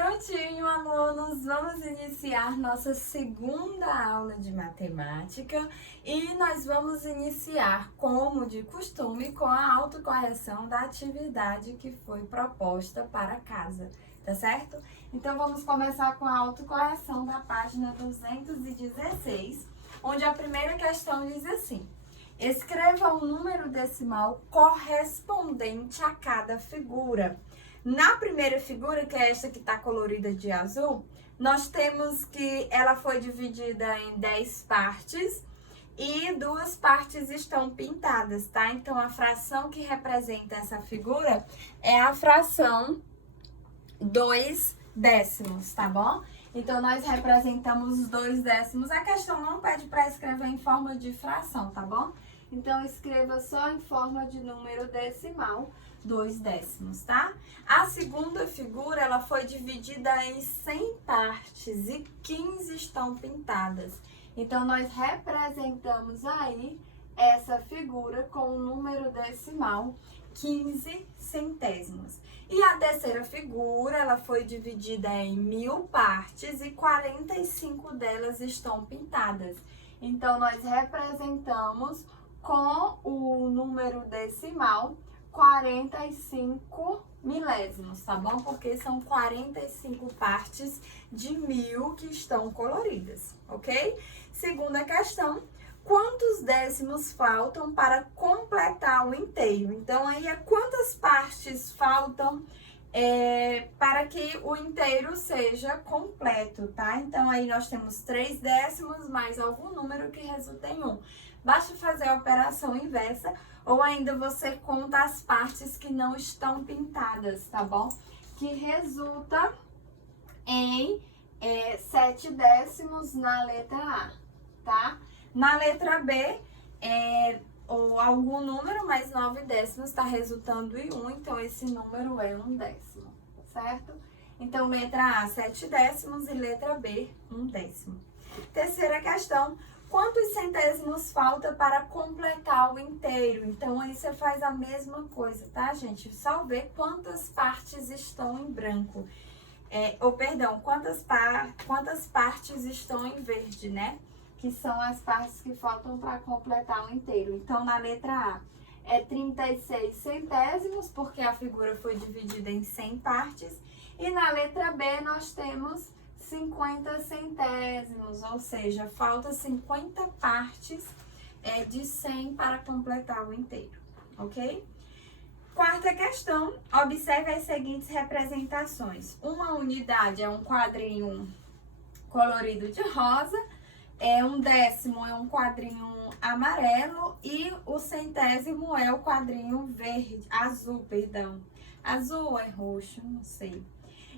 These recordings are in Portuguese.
Prontinho, alunos, vamos iniciar nossa segunda aula de matemática e nós vamos iniciar, como de costume, com a autocorreção da atividade que foi proposta para casa, tá certo? Então vamos começar com a autocorreção da página 216, onde a primeira questão diz assim: escreva o número decimal correspondente a cada figura. Na primeira figura, que é esta que está colorida de azul, nós temos que ela foi dividida em 10 partes e 2 partes estão pintadas, tá? Então, a fração que representa essa figura é a fração 2 décimos, tá bom? Então, nós representamos os 2 décimos. A questão não pede para escrever em forma de fração, tá bom? Então, escreva só em forma de número decimal, 2 décimos, tá? A segunda figura, ela foi dividida em 100 partes e 15 estão pintadas. Então, nós representamos aí essa figura com o número decimal 15 centésimos. E a terceira figura, ela foi dividida em 1000 partes e 45 delas estão pintadas. Então, nós representamos com o número decimal 45 milésimos, tá bom? Porque são 45 partes de 1000 que estão coloridas, ok? Segunda questão: quantos décimos faltam para completar o inteiro? Então, aí é quantas partes faltam para que o inteiro seja completo, tá? Então, aí nós temos 3 décimos mais algum número que resulta em 1. Basta fazer a operação inversa ou ainda você conta as partes que não estão pintadas, tá bom? Que resulta em 7 décimos na letra A, tá? Na letra B, ou algum número mais 9 décimos está resultando em 1, então esse número é 1 décimo, certo? Então, letra A, 7 décimos e letra B, 1 décimo. Terceira questão: quantos centésimos falta para completar o inteiro? Então, aí você faz a mesma coisa, tá, gente? Só ver quantas partes estão em branco. Quantas partes estão em verde, né? Que são as partes que faltam para completar o inteiro. Então, na letra A, é 36 centésimos, porque a figura foi dividida em 100 partes. E na letra B, nós temos 50 centésimos, ou seja, falta 50 partes de 100 para completar o inteiro, ok? Quarta questão: observe as seguintes representações. Uma unidade é um quadrinho colorido de rosa, um décimo é um quadrinho amarelo e o centésimo é o quadrinho azul. Azul é roxo, não sei.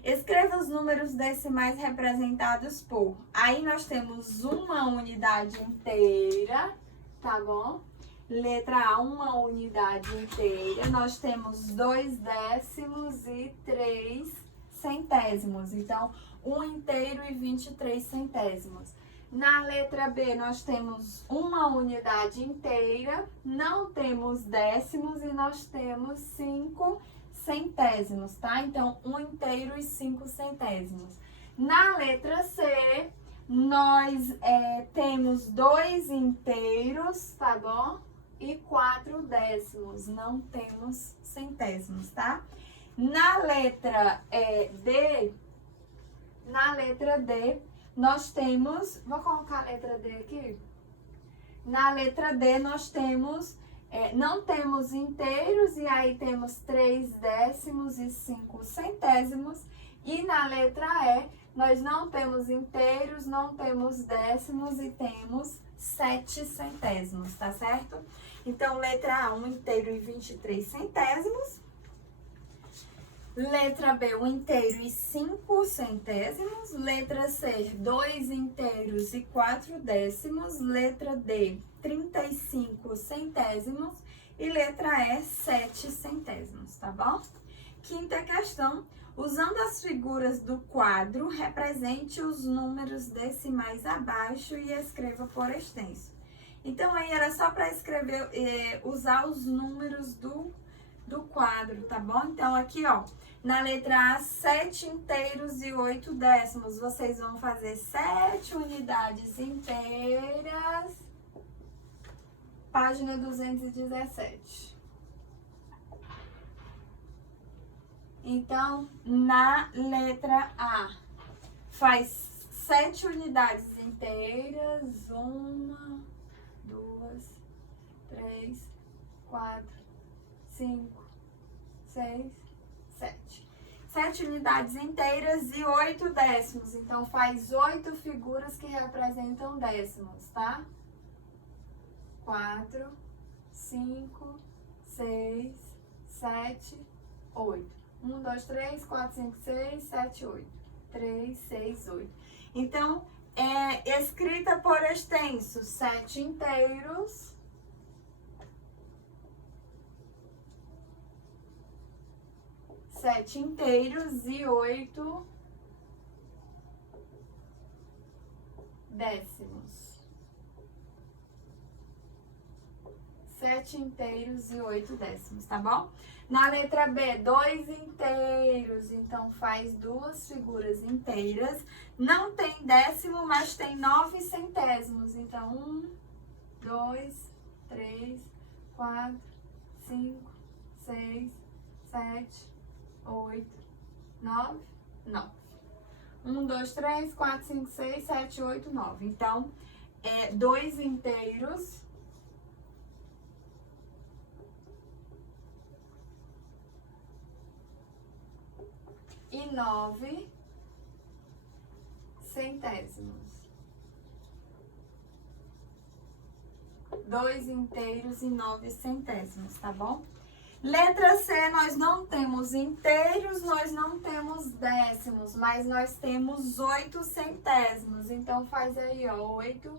Escreva os números decimais representados por. Aí nós temos uma unidade inteira, tá bom? Letra A, uma unidade inteira. Nós temos 2 décimos e 3 centésimos. Então, 1 inteiro e 23 centésimos. Na letra B, nós temos uma unidade inteira, não temos décimos e nós temos 5 centésimos, tá? Então, 1 inteiro e 5 centésimos. Na letra C, nós temos 2 inteiros, tá bom? E 4 décimos, não temos centésimos, tá? Na letra D, nós temos, vou colocar a letra D aqui. Na letra D, nós temos, não temos inteiros, e aí temos 3 décimos e 5 centésimos. E na letra E, nós não temos inteiros, não temos décimos e temos 7 centésimos, tá certo? Então, letra A, 1 inteiro e 23 centésimos. Letra B, 1 inteiro e 5 centésimos. Letra C, 2 inteiros e 4 décimos. Letra D, 35 centésimos. E letra E, 7 centésimos, tá bom? Quinta questão: usando as figuras do quadro, represente os números decimais abaixo e escreva por extenso. Então, aí era só para escrever, usar os números do quadro, tá bom? Então, aqui, ó, Na letra A, 7 inteiros e 8 décimos. Vocês vão fazer 7 unidades inteiras. Página 217. Então, na letra A, faz 7 unidades inteiras. 1, 2, 3, 4, 5, 6, 7. 7 unidades inteiras e 8 décimos. Então, faz 8 figuras que representam décimos, tá? 4, 5, 6, 7, 8. 1, 2, 3, 4, 5, 6, 7, 8. 3, 6, 8. Então, é escrita por extenso, 7 inteiros. Sete inteiros e 8 décimos. 7 inteiros e 8 décimos, tá bom? Na letra B, 2 inteiros, então faz 2 figuras inteiras. Não tem décimo, mas tem 9 centésimos. Então, 1, 2, 3, 4, 5, 6, 7, 8, 9, 9. 1, 2, 3, 4, 5, 6, 7, 8, 9. Então, 2 inteiros e 9 centésimos. 2 inteiros e 9 centésimos, tá bom? Letra C, nós não temos inteiros, nós não temos décimos, mas nós temos 8 centésimos. Então, faz aí, ó, 8,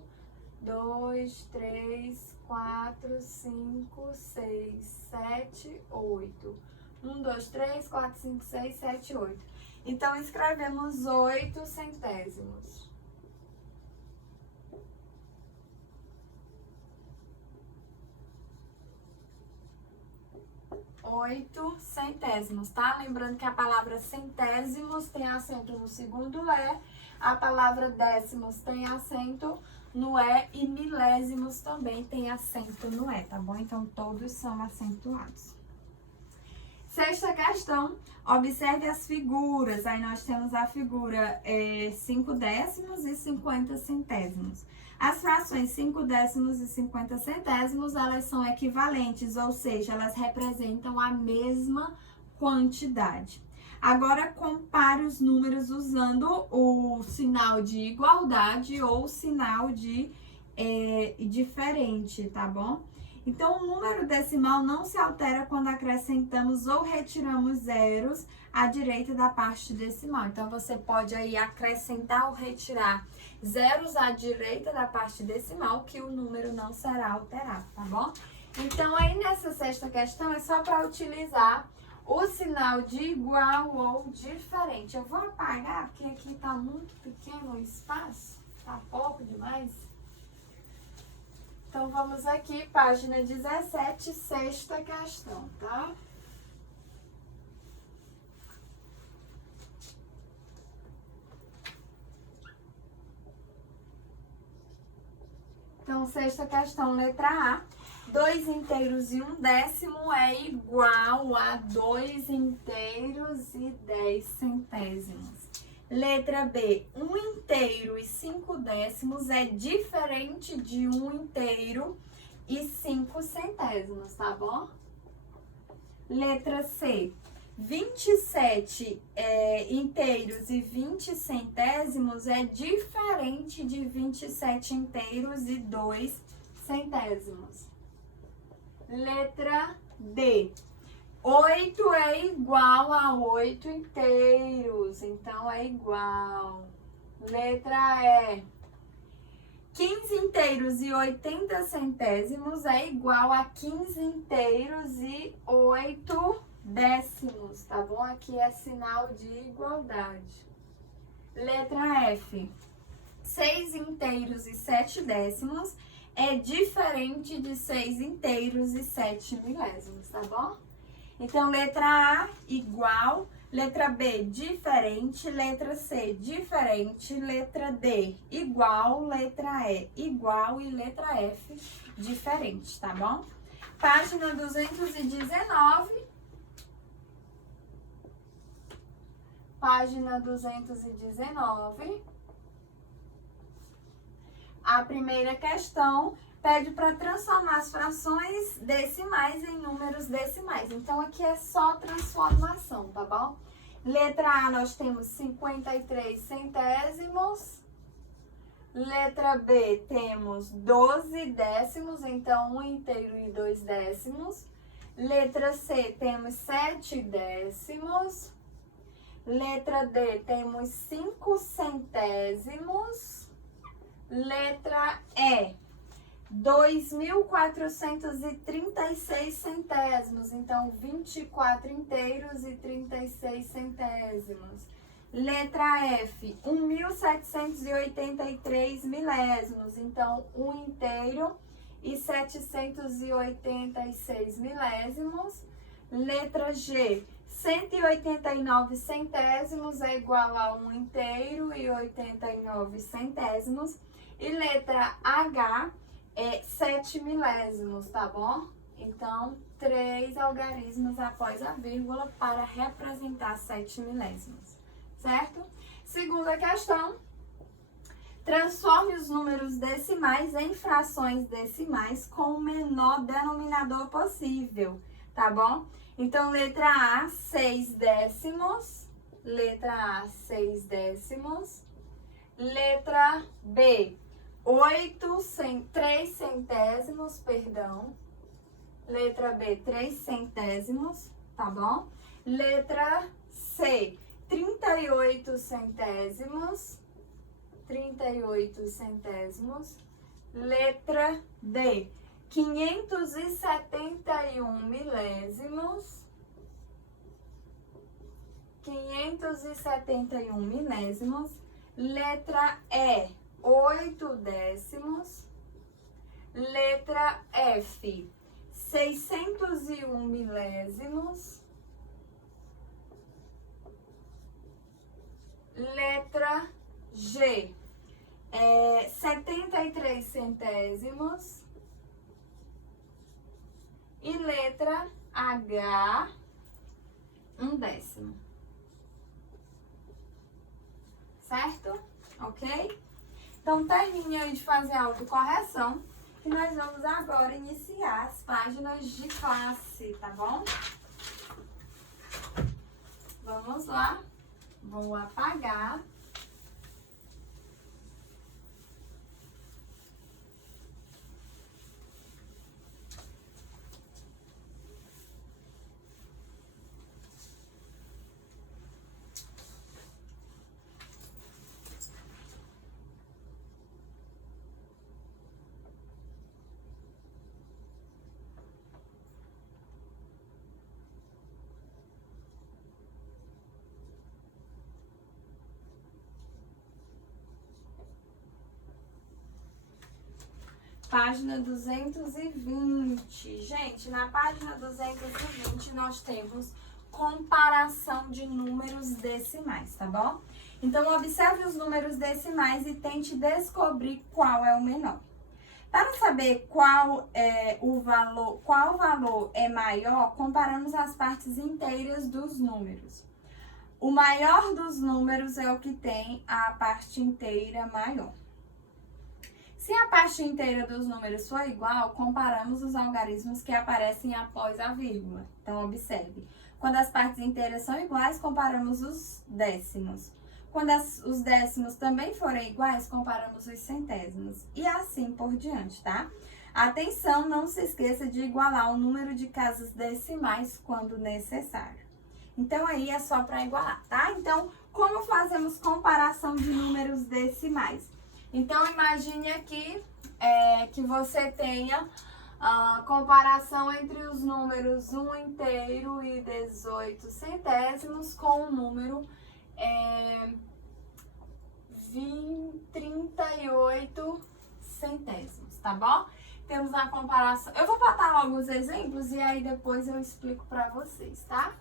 2, 3, 4, 5, 6, 7, 8. 1, 2, 3, 4, 5, 6, 7, 8. Então, escrevemos 8 centésimos. 8 centésimos, tá? Lembrando que a palavra centésimos tem acento no segundo E, a palavra décimos tem acento no E e milésimos também tem acento no E, tá bom? Então, todos são acentuados. Sexta questão, observe as figuras. Aí nós temos a figura 5 décimos e 50 centésimos. As frações 5 décimos e 50 centésimos, elas são equivalentes, ou seja, elas representam a mesma quantidade. Agora, compare os números usando o sinal de igualdade ou o sinal de diferente, tá bom? Então, o número decimal não se altera quando acrescentamos ou retiramos zeros à direita da parte decimal. Então, você pode aí acrescentar ou retirar zeros à direita da parte decimal, que o número não será alterado, tá bom? Então, aí nessa sexta questão, é só para utilizar o sinal de igual ou diferente. Eu vou apagar, porque aqui tá muito pequeno o espaço, tá pouco demais. Então, vamos aqui, página 17, sexta questão, tá? Então, sexta questão, letra A. 2 inteiros e 1 décimo é igual a 2 inteiros e 10 centésimos. Letra B, 1 inteiro e 5 décimos é diferente de 1 inteiro e 5 centésimos, tá bom? Letra C, 27 inteiros e 20 centésimos é diferente de 27 inteiros e 2 centésimos. Letra D, 8 é igual a 8 inteiros, então é igual. Letra E, 15 inteiros e 80 centésimos é igual a 15 inteiros e 8 décimos, tá bom? Aqui é sinal de igualdade. Letra F, 6 inteiros e 7 décimos é diferente de 6 inteiros e 7 milésimos, tá bom? Então, letra A, igual. Letra B, diferente. Letra C, diferente. Letra D, igual. Letra E, igual. E letra F, diferente, tá bom? Página 219. Página 219. A primeira questão pede para transformar as frações decimais em números decimais. Então, aqui é só transformação, tá bom? Letra A, nós temos 53 centésimos. Letra B, temos 12 décimos, então 1 inteiro e 2 décimos. Letra C, temos 7 décimos. Letra D, temos 5 centésimos. Letra E, 2.436 centésimos, então 24 inteiros e 36 centésimos. Letra F, 1.783 milésimos, então 1 inteiro e 786 milésimos. Letra G, 189 centésimos é igual a 1 inteiro e 89 centésimos. E letra H é 7 milésimos, tá bom? Então, 3 algarismos após a vírgula para representar 7 milésimos, certo? Segunda questão. Transforme os números decimais em frações decimais com o menor denominador possível, tá bom? Então, letra A, 6 décimos. Letra A, 6 décimos. Letra B, 3 centésimos, perdão. Letra B, 3 centésimos, tá bom? Letra C, 38 centésimos. 38 centésimos. Letra D, 571 milésimos. 571 milésimos. Letra E, 8 décimos. Letra F, 601 milésimos. Letra G, 73 centésimos. E letra H, 1 décimo. Certo? Ok? Então, termine aí de fazer a autocorreção, que nós vamos agora iniciar as páginas de classe, tá bom? Vamos lá. Vou apagar. Página 220. Gente, na página 220 nós temos comparação de números decimais, tá bom? Então, observe os números decimais e tente descobrir qual é o menor. Para saber qual valor é maior, comparamos as partes inteiras dos números. O maior dos números é o que tem a parte inteira maior. Se a parte inteira dos números for igual, comparamos os algarismos que aparecem após a vírgula. Então, observe. Quando as partes inteiras são iguais, comparamos os décimos. Quando os décimos também forem iguais, comparamos os centésimos. E assim por diante, tá? Atenção, não se esqueça de igualar o número de casas decimais quando necessário. Então, aí é só para igualar, tá? Então, como fazemos comparação de números decimais? Então, imagine aqui que você tenha a comparação entre os números 1 inteiro e 18 centésimos com o número 38 centésimos, tá bom? Temos a comparação. Eu vou botar logo os exemplos e aí depois eu explico para vocês, tá?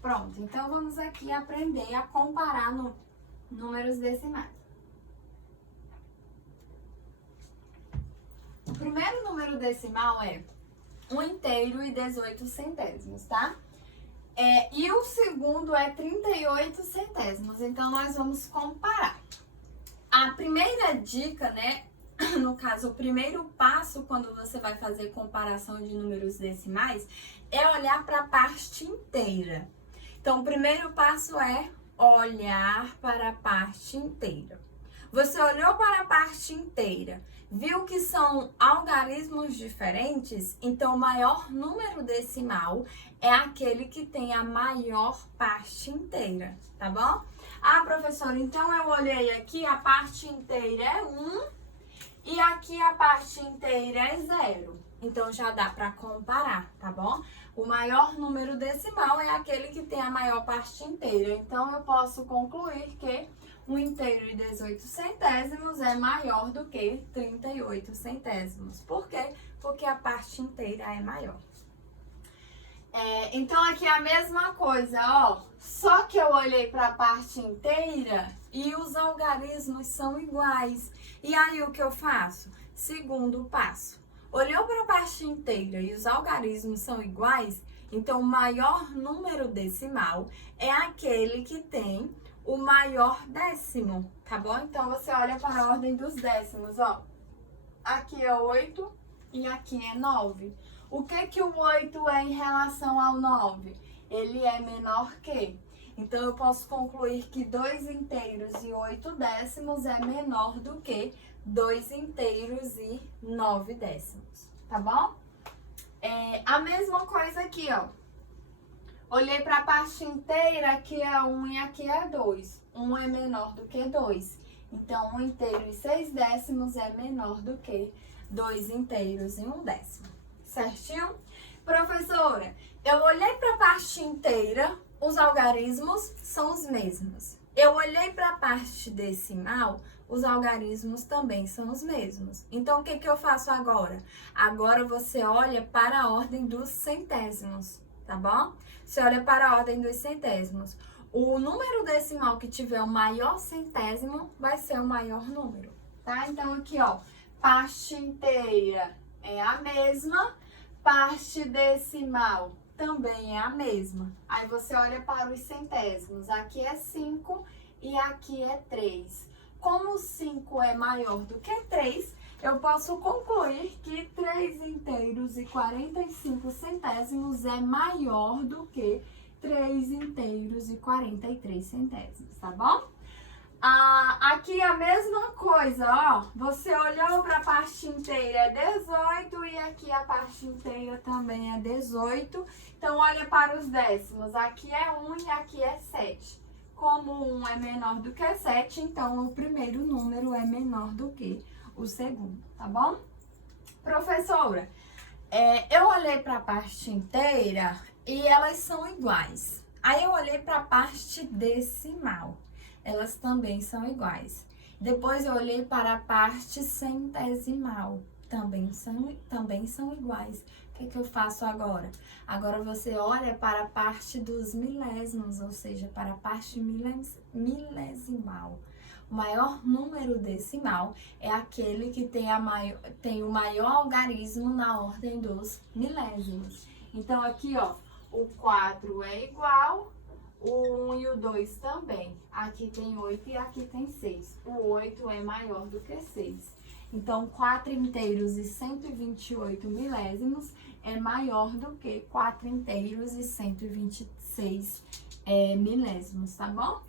Pronto, então vamos aqui aprender a comparar números decimais. O primeiro número decimal é 1 inteiro e 18 centésimos, tá? E o segundo é 38 centésimos, então nós vamos comparar. A primeira dica, né, no caso, o primeiro passo quando você vai fazer comparação de números decimais é olhar para a parte inteira. Então, o primeiro passo é olhar para a parte inteira. Você olhou para a parte inteira, viu que são algarismos diferentes, então o maior número decimal é aquele que tem a maior parte inteira, tá bom? Ah, professora, então eu olhei aqui, a parte inteira é 1 e aqui a parte inteira é 0. Então já dá para comparar, tá bom? O maior número decimal é aquele que tem a maior parte inteira. Então eu posso concluir que 1 inteiro e 18 centésimos é maior do que 38 centésimos. Por quê? Porque a parte inteira é maior. Então aqui é a mesma coisa, ó. Só que eu olhei para a parte inteira e os algarismos são iguais. E aí o que eu faço? Segundo passo. Olhou para a parte inteira e os algarismos são iguais, então o maior número decimal é aquele que tem o maior décimo, tá bom? Então você olha para a ordem dos décimos, ó. Aqui é 8 e aqui é 9. O que o 8 é em relação ao 9? Ele é menor que. Então eu posso concluir que 2 inteiros e 8 décimos é menor do que 2 inteiros e 9 décimos, tá bom? A mesma coisa aqui, ó. Olhei para a parte inteira, aqui é 1 e aqui é 2. 1 é menor do que 2. Então, 1 inteiro e 6 décimos é menor do que 2 inteiros e 1 décimo. Certinho? Professora, eu olhei para a parte inteira, os algarismos são os mesmos. Eu olhei para a parte decimal, os algarismos também são os mesmos. Então, o que eu faço agora? Agora você olha para a ordem dos centésimos, tá bom? Você olha para a ordem dos centésimos. O número decimal que tiver o maior centésimo vai ser o maior número, tá? Então, aqui, ó, parte inteira é a mesma, parte decimal também é a mesma. Aí você olha para os centésimos. Aqui é 5 e aqui é 3. Como 5 é maior do que 3, eu posso concluir que 3 inteiros e 45 centésimos é maior do que 3 inteiros e 43 centésimos, tá bom? Aqui a mesma coisa, ó. Você olhou para a parte inteira é 18 e aqui a parte inteira também é 18. Então, olha para os décimos. Aqui é 1 e aqui é 7. Como 1 é menor do que 7, então o primeiro número é menor do que o segundo, tá bom? Professora, eu olhei para a parte inteira e elas são iguais. Aí eu olhei para a parte decimal. Elas também são iguais. Depois eu olhei para a parte centesimal. Também são iguais. O que eu faço agora? Agora você olha para a parte dos milésimos, ou seja, para a parte milesimal. O maior número decimal é aquele que tem o maior algarismo na ordem dos milésimos. Então aqui, ó, o 4 é igual, o 1 e o 2 também. Aqui tem 8 e aqui tem 6. O 8 é maior do que 6. Então, 4 inteiros e 128 milésimos é maior do que 4 inteiros e 126 milésimos, tá bom?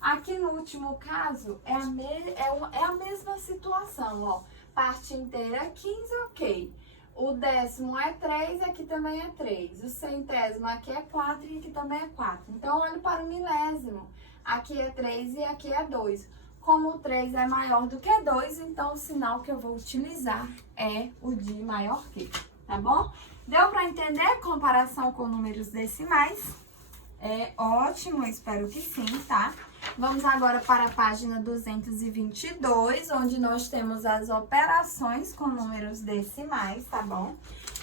Aqui no último caso, é a mesma situação, ó. Parte inteira é 15, ok. O décimo é 3 e aqui também é 3. O centésimo aqui é 4 e aqui também é 4. Então, olhe para o milésimo. Aqui é 3 e aqui é 2. Como o 3 é maior do que 2, então o sinal que eu vou utilizar é o de maior que, tá bom? Deu para entender a comparação com números decimais? É ótimo, espero que sim, tá? Vamos agora para a página 222, onde nós temos as operações com números decimais, tá bom?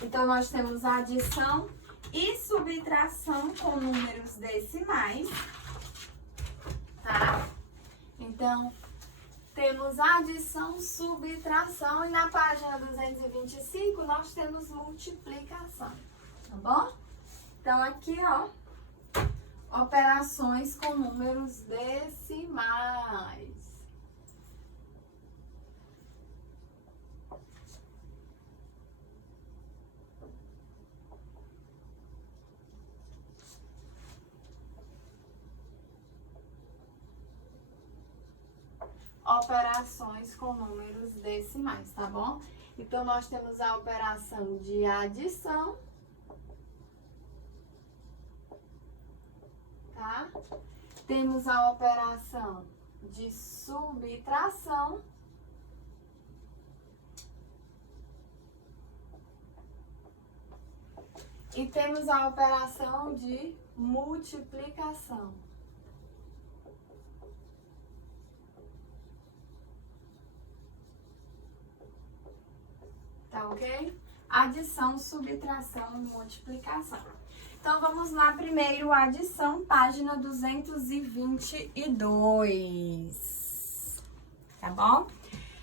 Então, nós temos a adição e subtração com números decimais, tá? Então, temos adição, subtração e na página 225 nós temos multiplicação, tá bom? Então, aqui, ó, operações com números decimais. Operações com números decimais, tá bom? Então, nós temos a operação de adição, tá? Temos a operação de subtração. E temos a operação de multiplicação. Tá ok? Adição, subtração e multiplicação. Então, vamos lá, primeiro, adição, página 222. Tá bom?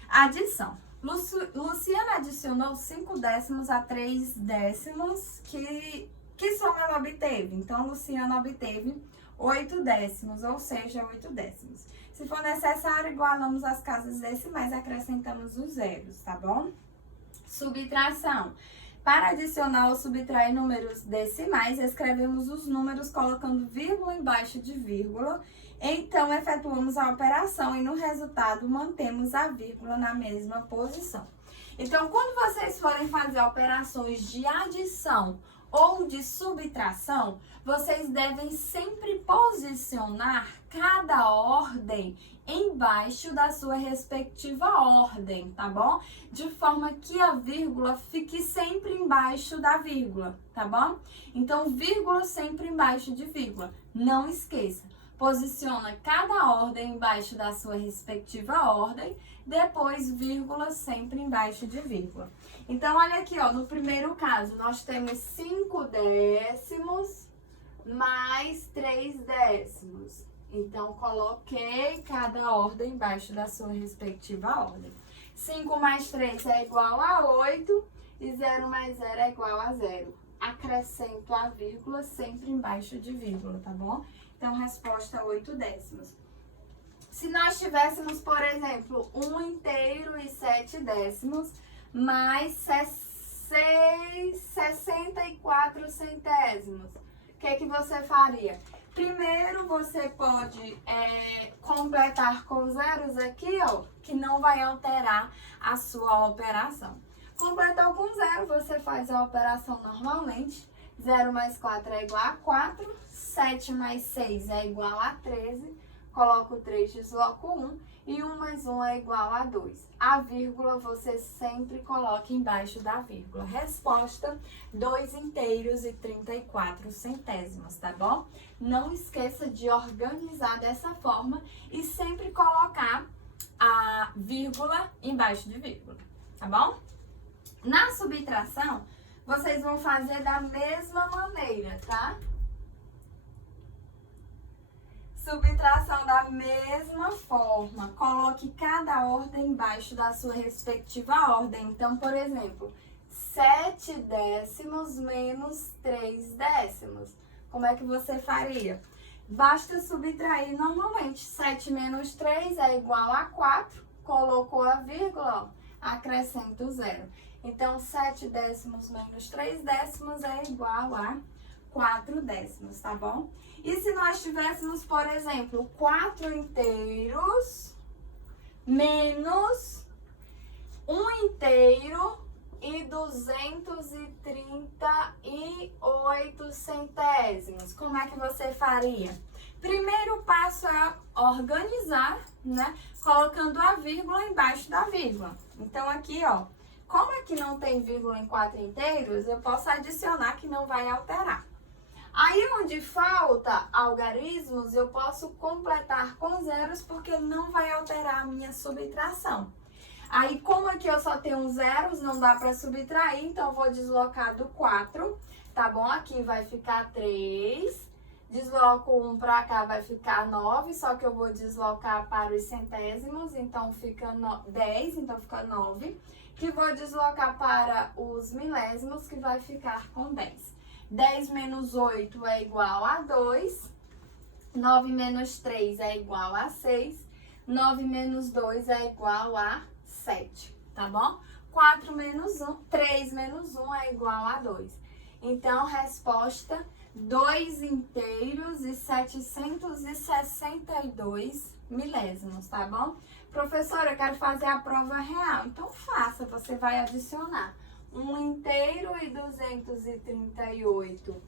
Adição. Luciana adicionou 5 décimos a 3 décimos. Que soma ela obteve? Então, Luciana obteve 8 décimos, ou seja, 8 décimos. Se for necessário, igualamos as casas decimais, acrescentamos os zeros, tá bom? Subtração. Para adicionar ou subtrair números decimais, escrevemos os números colocando vírgula embaixo de vírgula. Então, efetuamos a operação e no resultado mantemos a vírgula na mesma posição. Então, quando vocês forem fazer operações de adição ou de subtração, vocês devem sempre posicionar cada ordem embaixo da sua respectiva ordem, tá bom? De forma que a vírgula fique sempre embaixo da vírgula, tá bom? Então, vírgula sempre embaixo de vírgula. Não esqueça, posiciona cada ordem embaixo da sua respectiva ordem, depois vírgula sempre embaixo de vírgula. Então, olha aqui, ó, no primeiro caso, nós temos 5 décimos mais 3 décimos. Então, coloquei cada ordem embaixo da sua respectiva ordem. 5 mais 3 é igual a 8 e 0 mais 0 é igual a 0. Acrescento a vírgula sempre embaixo de vírgula, tá bom? Então, resposta 8 décimos. Se nós tivéssemos, por exemplo, 1 inteiro e 7 décimos, mais 64 centésimos, o que você faria? Primeiro, você pode completar com zeros aqui, ó, que não vai alterar a sua operação. Completou com zero, você faz a operação normalmente. 0 mais 4 é igual a 4, 7 mais 6 é igual a 13, coloco 3, desloco 1, e 1 mais 1 é igual a 2. A vírgula você sempre coloca embaixo da vírgula. Resposta, 2 inteiros e 34 centésimos, tá bom? Não esqueça de organizar dessa forma e sempre colocar a vírgula embaixo de vírgula, tá bom? Na subtração, vocês vão fazer da mesma maneira, tá? Subtração da mesma forma. Coloque cada ordem embaixo da sua respectiva ordem. Então, por exemplo, 7 décimos menos 3 décimos. Como é que você faria? Basta subtrair normalmente. 7 menos 3 é igual a 4. Colocou a vírgula, ó, acrescenta o zero. Então, 7 décimos menos 3 décimos é igual a 4 décimos, tá bom? E se nós tivéssemos, por exemplo, 4 inteiros menos 1 inteiro e 238 centésimos, como é que você faria? Primeiro passo é organizar, né? Colocando a vírgula embaixo da vírgula. Então, aqui, ó, como aqui não tem vírgula em 4 inteiros, eu posso adicionar que não vai alterar. Aí, onde falta algarismos, eu posso completar com zeros, porque não vai alterar a minha subtração. Aí, como aqui eu só tenho zeros, não dá para subtrair, então eu vou deslocar do 4 tá bom? Aqui vai ficar 3. Desloco 1 pra cá, vai ficar 9, só que eu vou deslocar para os centésimos, então fica 10, então fica 9. Que vou deslocar para os milésimos, que vai ficar com 10. 10 menos 8 é igual a 2. 9 menos 3 é igual a 6. 9 menos 2 é igual a 7, tá bom? 3 menos 1 é igual a 2. Então, resposta, 2 inteiros e 762 milésimos, tá bom? Professora, eu quero fazer a prova real. Então, faça, você vai adicionar 1 inteiro e 238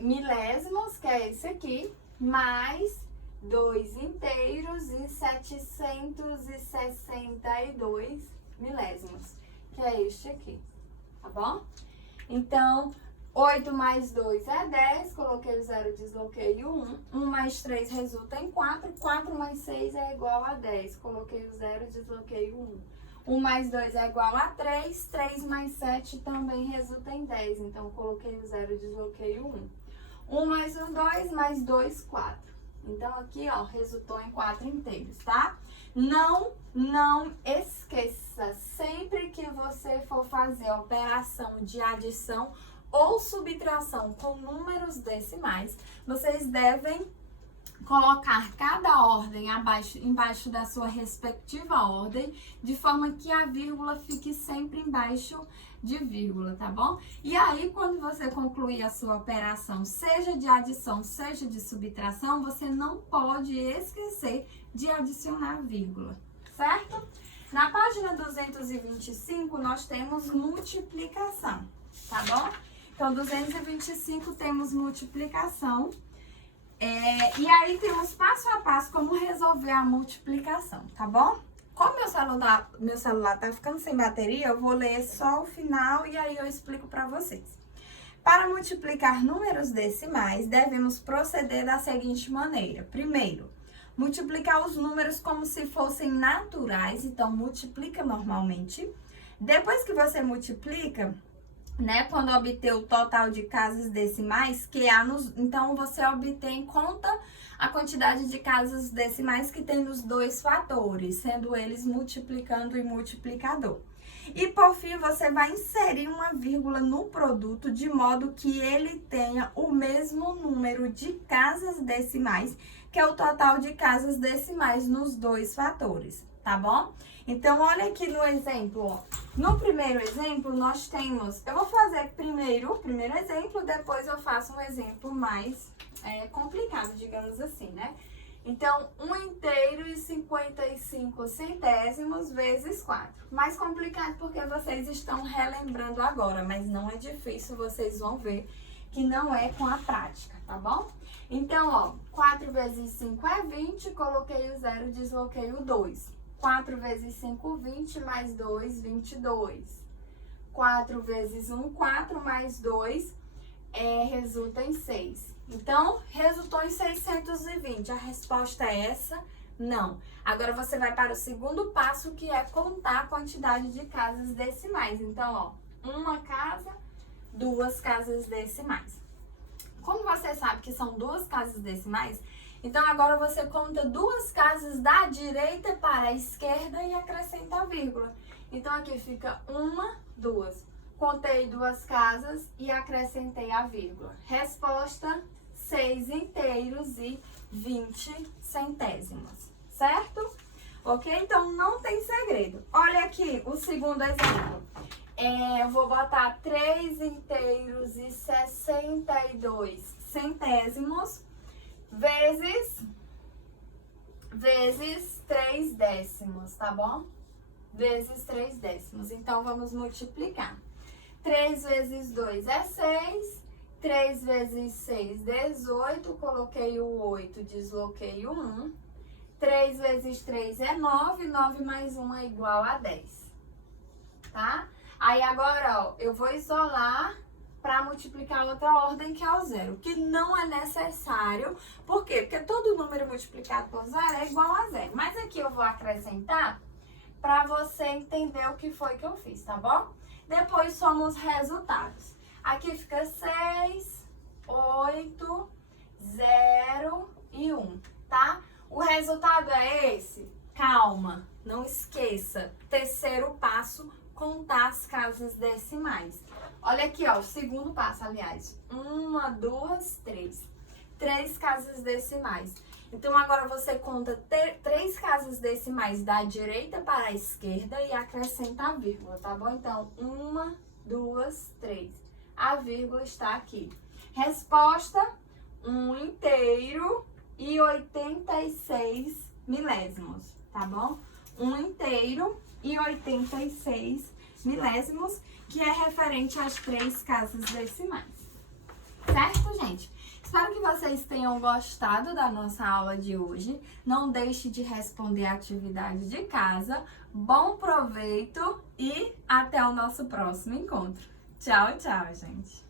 milésimos, que é esse aqui, mais 2 inteiros e 762 milésimos, que é este aqui, tá bom? Então, 8 mais 2 é 10, coloquei o 0, desloquei o 1. 1 mais 3 resulta em 4, 4 mais 6 é igual a 10, coloquei o 0, desloquei o 1. 1 mais 2 é igual a 3, 3 mais 7 também resulta em 10, então coloquei o 0, desloquei o 1. 1 mais 1, 2, mais 2, 4. Então, aqui, ó, resultou em 4 inteiros, tá? Não esqueça, sempre que você for fazer a operação de adição ou subtração com números decimais, vocês devem colocar cada ordem embaixo da sua respectiva ordem, de forma que a vírgula fique sempre embaixo de vírgula, tá bom? E aí, quando você concluir a sua operação, seja de adição, seja de subtração, você não pode esquecer de adicionar vírgula, certo? Na página 225, nós temos multiplicação, tá bom? Então, 225 temos multiplicação. E aí temos passo a passo como resolver a multiplicação, tá bom? Como meu celular tá ficando sem bateria, eu vou ler só o final e aí eu explico para vocês. Para multiplicar números decimais, devemos proceder da seguinte maneira. Primeiro, multiplicar os números como se fossem naturais, então multiplica normalmente. Depois que você multiplica, né, quando obter o total de casas decimais, então você obtém, conta a quantidade de casas decimais que tem nos dois fatores, sendo eles multiplicando e multiplicador. E por fim, você vai inserir uma vírgula no produto de modo que ele tenha o mesmo número de casas decimais, que é o total de casas decimais nos dois fatores, tá bom? Então, olha aqui no exemplo, ó. No primeiro exemplo, nós temos... Eu vou fazer primeiro o primeiro exemplo, depois eu faço um exemplo mais complicado, digamos assim, né? Então, 1 inteiro e 55 centésimos vezes 4. Mais complicado porque vocês estão relembrando agora, mas não é difícil, vocês vão ver que não é com a prática, tá bom? Então, ó, 4 vezes 5 é 20, coloquei o 0, desloquei o 2. 4 vezes 5, 20, mais 2, 22. 4 vezes 1, 4, mais 2, resulta em 6. Então, resultou em 620. A resposta é essa? Não. Agora, você vai para o segundo passo, que é contar a quantidade de casas decimais. Então, ó, uma casa, 2 casas decimais. Como você sabe que são 2 casas decimais, então agora você conta 2 casas da direita para a esquerda e acrescenta a vírgula. Então aqui fica 1, 2. Contei 2 casas e acrescentei a vírgula. Resposta, 6 inteiros e 20 centésimos, certo? Ok? Então não tem segredo. Olha aqui o segundo exemplo. Eu vou botar 3 inteiros e 62 centésimos vezes 3 décimos, tá bom? Vezes 3 décimos. Então, vamos multiplicar. 3 vezes 2 é 6. 3 vezes 6, 18. Coloquei o 8, desloquei o 1. 3 vezes 3 é 9. 9 mais 1 é igual a 10. Tá? Aí, agora, ó, eu vou isolar para multiplicar outra ordem, que é o 0, que não é necessário. Por quê? Porque todo número multiplicado por 0 é igual a 0. Mas aqui eu vou acrescentar para você entender o que foi que eu fiz, tá bom? Depois somos resultados. Aqui fica 6, 8, 0 e 1, tá? O resultado é esse? Calma, não esqueça. Terceiro passo, contar as casas decimais. Olha aqui, ó, o segundo passo, aliás. 1, 2, 3. 3 casas decimais. Então, agora você conta 3 casas decimais da direita para a esquerda e acrescenta a vírgula, tá bom? Então, 1, 2, 3. A vírgula está aqui. Resposta, 1 inteiro e 86 milésimos, tá bom? 1 inteiro e 86 milésimos, que é referente às 3 casas decimais. Certo, gente? Espero que vocês tenham gostado da nossa aula de hoje. Não deixe de responder a atividade de casa. Bom proveito e até o nosso próximo encontro. Tchau, tchau, gente!